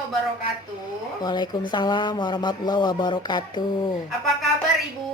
wabarakatuh. Waalaikumsalam warahmatullahi wabarakatuh. Apa kabar Ibu?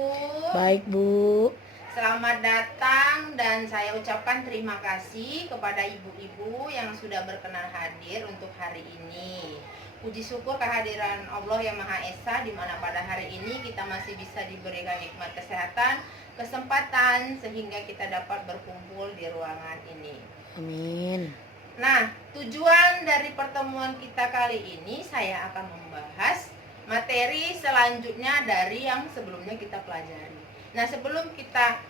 Baik Bu. Selamat datang dan saya ucapkan terima kasih kepada ibu-ibu yang sudah berkenan hadir untuk hari ini. Puji syukur kehadiran Allah yang Maha Esa, di mana pada hari ini kita masih bisa diberikan nikmat kesehatan, kesempatan sehingga kita dapat berkumpul di ruangan ini. Amin. Nah, tujuan dari pertemuan kita kali ini saya akan membahas materi selanjutnya dari yang sebelumnya kita pelajari. Nah, sebelum kita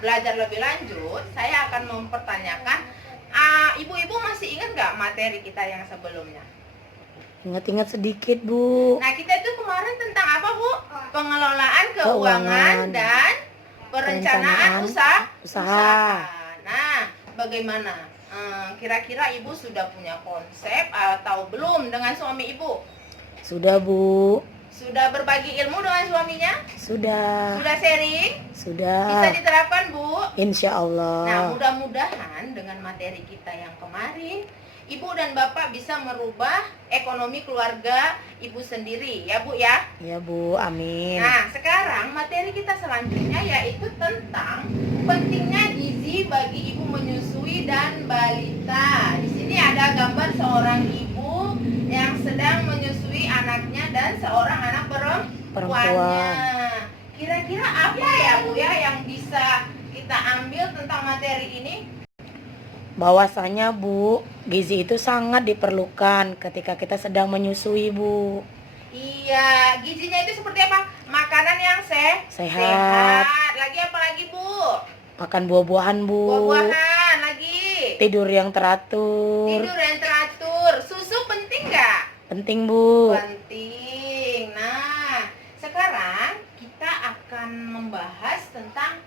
belajar lebih lanjut, saya akan mempertanyakan, ibu-ibu masih ingat nggak materi kita yang sebelumnya? Ingat-ingat sedikit Bu. Nah, kita itu kemarin tentang apa Bu? Pengelolaan keuangan dan perencanaan usaha. Nah, bagaimana? Kira-kira ibu sudah punya konsep atau belum dengan suami ibu? Sudah Bu. Sudah berbagi ilmu dengan suaminya? Sudah. Sudah sharing? Sudah. Bisa diterapkan Bu? Insya Allah. Nah, mudah-mudahan dengan materi kita yang kemarin, ibu dan bapak bisa merubah ekonomi keluarga ibu sendiri, ya Bu ya? Ya Bu, amin. Nah, sekarang materi kita selanjutnya yaitu tentang pentingnya gizi bagi ibu menyusui dan balita. Di sini ada gambar seorang ibu yang sedang menyusui anaknya dan seorang anak perempuannya. Kira-kira apa ya Bu ya yang bisa kita ambil tentang materi ini? Bahwasanya Bu, gizi itu sangat diperlukan ketika kita sedang menyusui Bu. Iya, gizinya itu seperti apa? Makanan yang Sehat. Lagi apa lagi Bu? Makan buah-buahan Bu. Buah-buahan lagi. Tidur yang teratur. Tidur yang teratur. Susu penting nggak? Penting Bu. Penting. Nah, sekarang kita akan membahas tentang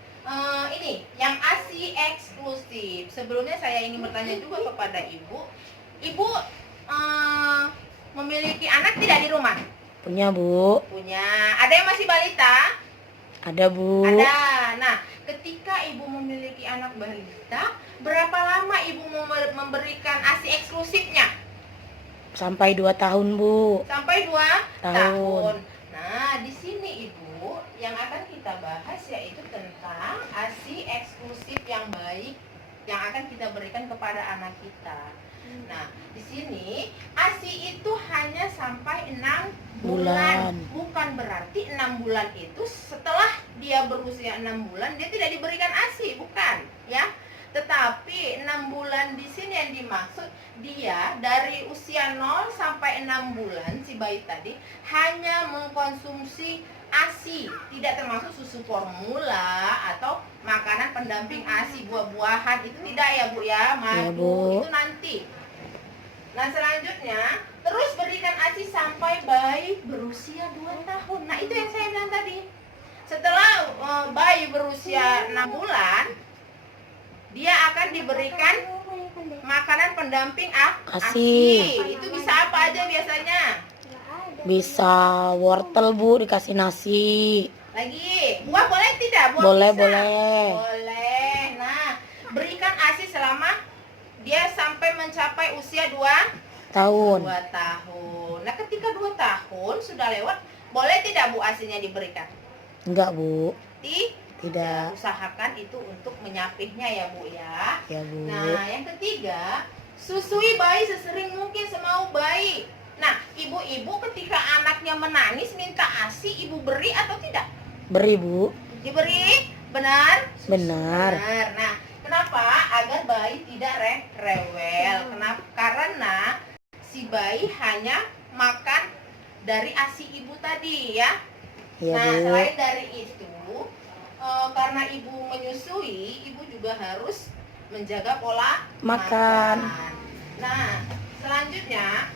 ini yang ASI eksklusif. Sebelumnya saya ingin bertanya juga kepada ibu. Ibu memiliki anak tidak di rumah? Punya Bu. Punya. Ada yang masih balita? Ada Bu. Ada. Nah, ketika ibu memiliki anak balita, berapa lama ibu memberikan ASI eksklusifnya? Sampai 2 tahun Bu. Sampai 2 tahun. Nah, di sini ibu yang akan kita bahas yaitu tentang ASI eksklusif yang baik yang akan kita berikan kepada anak kita. Nah, di sini ASI itu hanya sampai 6 bulan. Bukan berarti 6 bulan itu setelah dia berusia 6 bulan dia tidak diberikan ASI, bukan, ya. Tetapi 6 bulan di sini yang dimaksud dia dari usia 0 sampai 6 bulan si bayi tadi hanya mengkonsumsi ASI, tidak termasuk susu formula atau makanan pendamping ASI, buah-buahan itu tidak ya Bu ya, madu itu nanti. Nah, selanjutnya terus berikan ASI sampai bayi berusia 2 tahun. Nah, itu yang saya bilang tadi. Setelah bayi berusia 6 bulan, dia akan diberikan makanan pendamping ASI. Itu bisa apa aja biasanya? Bisa wortel Bu, dikasih nasi. Lagi, buah boleh tidak? Buah boleh, bisa? boleh. Boleh. Nah, berikan ASI selama dia sampai mencapai usia 2 tahun. Nah, ketika 2 tahun sudah lewat, boleh tidak Bu ASINya diberikan? Enggak Bu. Tidak. Usahakan itu untuk menyapihnya ya Bu ya. Ya Bu. Nah, yang ketiga, susui bayi sesering mungkin semau bayi. Nah, ibu-ibu ketika anaknya menangis minta ASI, ibu beri atau tidak? Beri Bu. Diberi? Benar? Benar. Nah, kenapa? Agar bayi tidak rewel. Kenapa? Karena si bayi hanya makan dari ASI ibu tadi ya. Ya, nah, Bu. selain dari itu, karena ibu menyusui, ibu juga harus menjaga pola makan. Nah, selanjutnya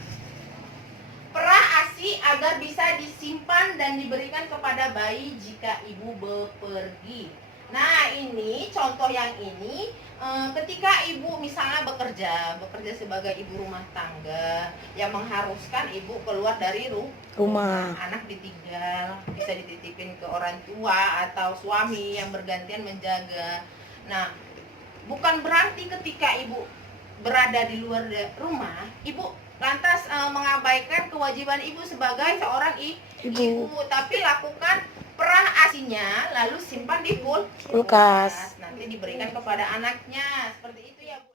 perah ASI agar bisa disimpan dan diberikan kepada bayi jika ibu bepergi. Nah, ini contoh yang ini ketika ibu misalnya bekerja sebagai ibu rumah tangga yang mengharuskan ibu keluar dari rumah, anak ditinggal, bisa dititipin ke orang tua atau suami yang bergantian menjaga. Nah, bukan berarti ketika ibu berada di luar rumah, ibu lantas mengabaikan kewajiban ibu sebagai seorang ibu, tapi lakukan perah asinya lalu simpan di kulkas, nanti diberikan kepada anaknya, seperti itu ya Bu.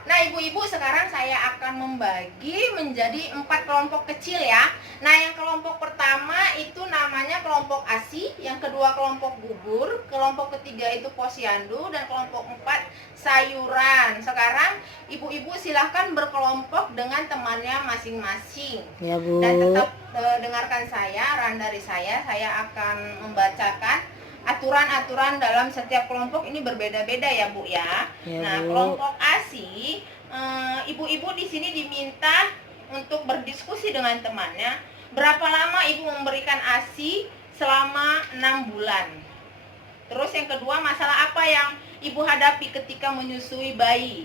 Nah ibu-ibu, sekarang saya akan membagi menjadi 4 kelompok kecil ya. Nah yang kelompok pertama itu namanya kelompok ASI, yang kedua kelompok bubur, kelompok ketiga itu posyandu, dan kelompok 4 sayuran. Sekarang ibu-ibu silahkan berkelompok dengan temannya masing-masing. Ya Bu. Dan tetap dengarkan saya, arahan dari saya akan membacakan aturan-aturan dalam setiap kelompok ini berbeda-beda ya Bu ya. Nah, kelompok ASI, ibu-ibu di sini diminta untuk berdiskusi dengan temannya. Berapa lama ibu memberikan ASI? Selama 6 bulan. Terus yang kedua, masalah apa yang ibu hadapi ketika menyusui bayi?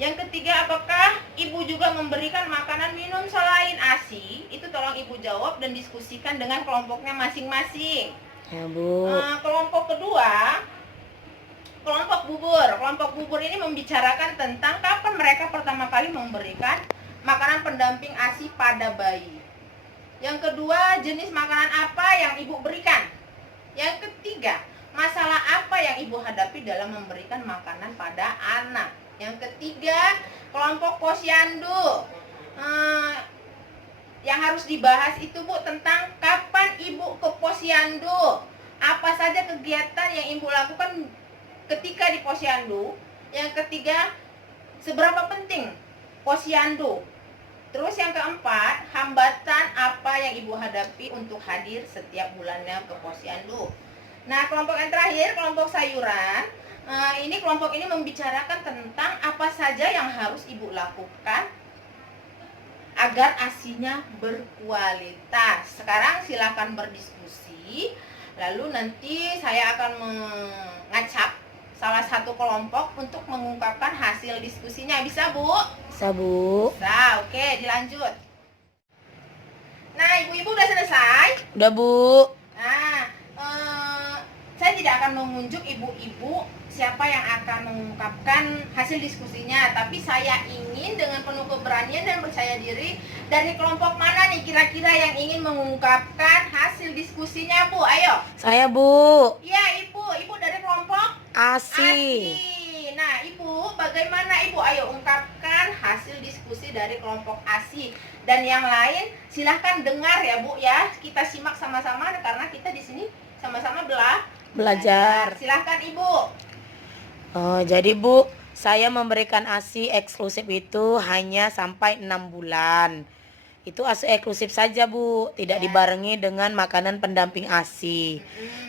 Yang ketiga, apakah ibu juga memberikan makanan minum selain ASI? Itu tolong ibu jawab dan diskusikan dengan kelompoknya masing-masing. Ya Bu. Kelompok kedua, kelompok bubur. Kelompok bubur ini membicarakan tentang kapan mereka pertama kali memberikan makanan pendamping ASI pada bayi. Yang kedua, jenis makanan apa yang ibu berikan. Yang ketiga, masalah apa yang ibu hadapi dalam memberikan makanan pada anak. Yang ketiga, kelompok posyandu. Yang harus dibahas itu Bu tentang kapan ibu ke posyandu, apa saja kegiatan yang ibu lakukan ketika di posyandu. Yang ketiga, seberapa penting posyandu. Terus yang keempat, hambatan apa yang ibu hadapi untuk hadir setiap bulannya ke posyandu. Nah kelompok yang terakhir, kelompok sayuran. Kelompok ini membicarakan tentang apa saja yang harus ibu lakukan agar ASINya berkualitas. Sekarang silakan berdiskusi. Lalu nanti saya akan mengacak salah satu kelompok untuk mengungkapkan hasil diskusinya. Bisa Bu? Bisa Bu. Bisa, oke dilanjut. Nah ibu-ibu udah selesai? Udah Bu. Nah, saya tidak akan mengunjuk ibu-ibu siapa yang akan mengungkapkan hasil diskusinya, tapi saya ingin dengan penuh keberanian dan percaya diri, dari kelompok mana nih kira-kira yang ingin mengungkapkan hasil diskusinya Bu? Ayo. Saya Bu. Iya ibu dari kelompok ASI. Nah ibu, bagaimana ibu? Ayo ungkapkan hasil diskusi dari kelompok ASI. Dan yang lain silahkan dengar ya Bu ya, kita simak sama-sama karena kita di sini sama-sama belajar. Silahkan ibu. Oh, jadi Bu, saya memberikan ASI eksklusif itu hanya sampai 6 bulan. Itu ASI eksklusif saja Bu, tidak dibarengi dengan makanan pendamping ASI.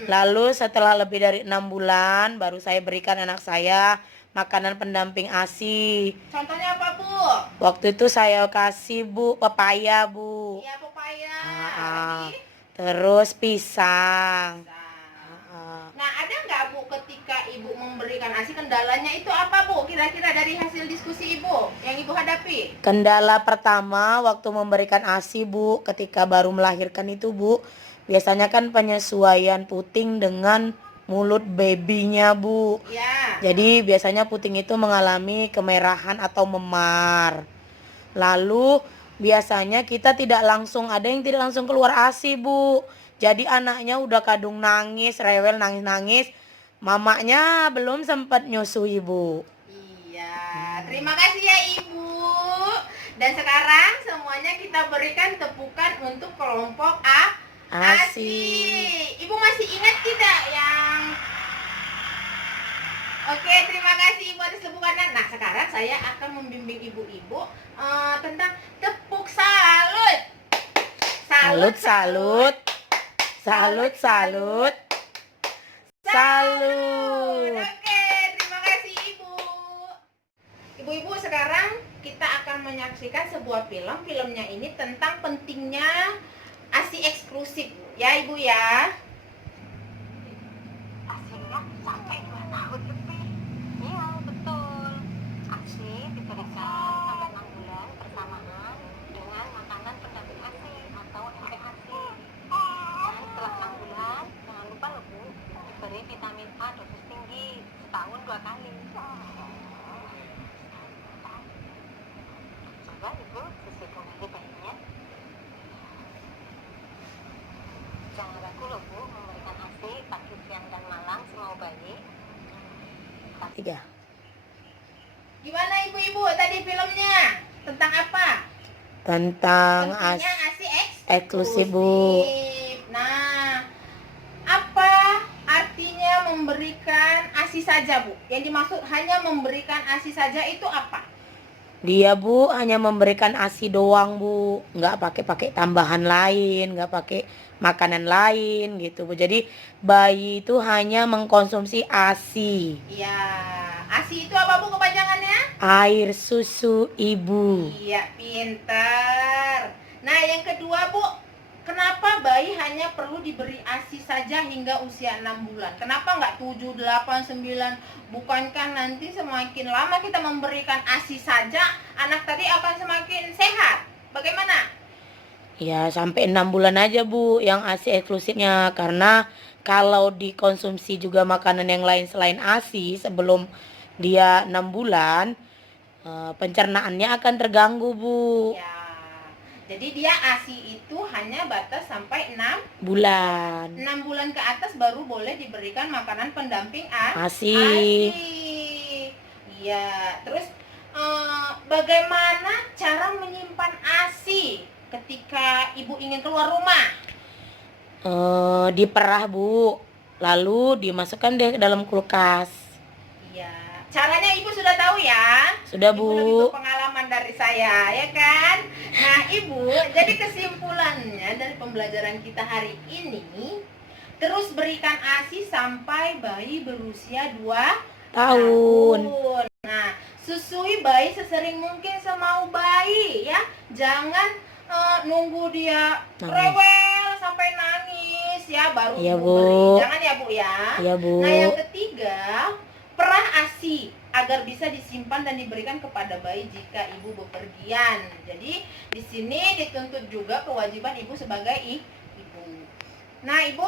Lalu setelah lebih dari 6 bulan baru saya berikan anak saya makanan pendamping ASI. Contohnya apa Bu? Waktu itu saya kasih Bu pepaya Bu. Iya pepaya. Terus pisang. Nah ada nggak Bu ketika ibu memberikan ASI kendalanya itu apa Bu? Kira-kira dari hasil diskusi ibu yang ibu hadapi? Kendala pertama waktu memberikan ASI Bu, ketika baru melahirkan itu Bu, biasanya kan penyesuaian puting dengan mulut babynya Bu. Ya. Jadi biasanya puting itu mengalami kemerahan atau memar. Lalu biasanya kita tidak langsung, ada yang tidak langsung keluar ASI Bu. Jadi anaknya udah kadung nangis, rewel nangis-nangis. Mamanya belum sempat nyusui Bu. Iya, terima kasih ya Ibu. Dan sekarang semuanya kita berikan tepukan untuk kelompok ASI. Ibu masih ingat tidak yang... Oke, terima kasih Ibu atas tepukannya. Nah, sekarang saya akan membimbing ibu-ibu tentang tepuk salut. Salut, salut. Salut, salut. Salut. Oke, terima kasih Ibu. Ibu-ibu, sekarang kita akan menyaksikan sebuah film. Filmnya ini tentang pentingnya ASI eksklusif. Ya Ibu ya. ASINya sampai 2 tahun lebih. Iya, betul. ASI diberikan sampai 6 bulan bersamaan dengan makanan pendamping ASI atau MPASI. Dan setelah 6 bulan, jangan lupa loh Bu, diberi vitamin A dosis tinggi setahun 2 kali. coba ibu susui lagi bayinya. Jangan ragu loh bu, memberikan ASI pagi, siang, dan malam semau bayi. 3. Gimana ibu-ibu tadi filmnya? Tentang apa? Tentang Pentingnya ASI eksklusif, Bu. Nah, apa artinya memberikan ASI saja, Bu? Yang dimaksud hanya memberikan ASI saja itu apa? Dia, Bu, hanya memberikan ASI doang, Bu. Nggak pakai tambahan lain, nggak pakai makanan lain gitu, Bu. Jadi bayi itu hanya mengkonsumsi ASI. Iya, ASI itu apa, Bu, kepanjangannya? Air susu ibu. Iya, pintar. Nah, yang kedua, Bu, kenapa bayi hanya perlu diberi ASI saja hingga usia 6 bulan? Kenapa nggak 7, 8, 9? Bukankah nanti semakin lama kita memberikan ASI saja, anak tadi akan semakin sehat? Bagaimana? Ya, sampai 6 bulan aja, Bu, yang ASI eksklusifnya. Karena kalau dikonsumsi juga makanan yang lain selain ASI sebelum dia 6 bulan, pencernaannya akan terganggu, Bu. Ya, jadi dia ASI itu hanya batas sampai 6 Bulan. 6 bulan ke atas baru boleh diberikan makanan pendamping ASI. Iya, terus bagaimana cara menyimpan ASI ketika ibu ingin keluar rumah? Diperah, Bu. Lalu dimasukkan deh ke dalam kulkas. Iya, caranya ibu sudah tahu ya? Sudah, Ibu Bu. lebih berpengalaman dari saya, ya kan? Nah, ibu, jadi kesimpulannya dari pembelajaran kita hari ini, terus berikan ASI sampai bayi berusia 2 Tahun. Nah, susui bayi sesering mungkin semau bayi ya. Jangan nunggu dia Nangis. rewel sampai nangis ya baru Iya, ibu Bu. beri. Jangan ya, Bu ya. Iya, Bu. Nah, yang ketiga, perah ASI agar bisa disimpan dan diberikan kepada bayi jika ibu bepergian. Jadi, di sini dituntut juga kewajiban ibu sebagai ibu. Nah, Ibu,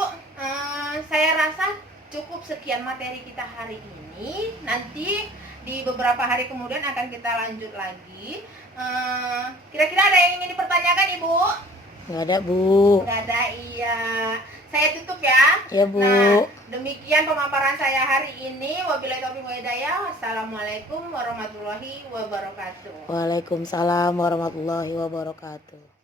saya rasa cukup sekian materi kita hari ini. Nanti di beberapa hari kemudian akan kita lanjut lagi. Kira-kira ada yang ingin dipertanyakan, Ibu? Nggak ada, Bu. Nggak ada, iya. Saya tutup ya. Iya, Bu. Nah, demikian pemaparan saya hari ini. Wabillahi taufiq wal hidayah. Wassalamualaikum warahmatullahi wabarakatuh. Waalaikumsalam warahmatullahi wabarakatuh.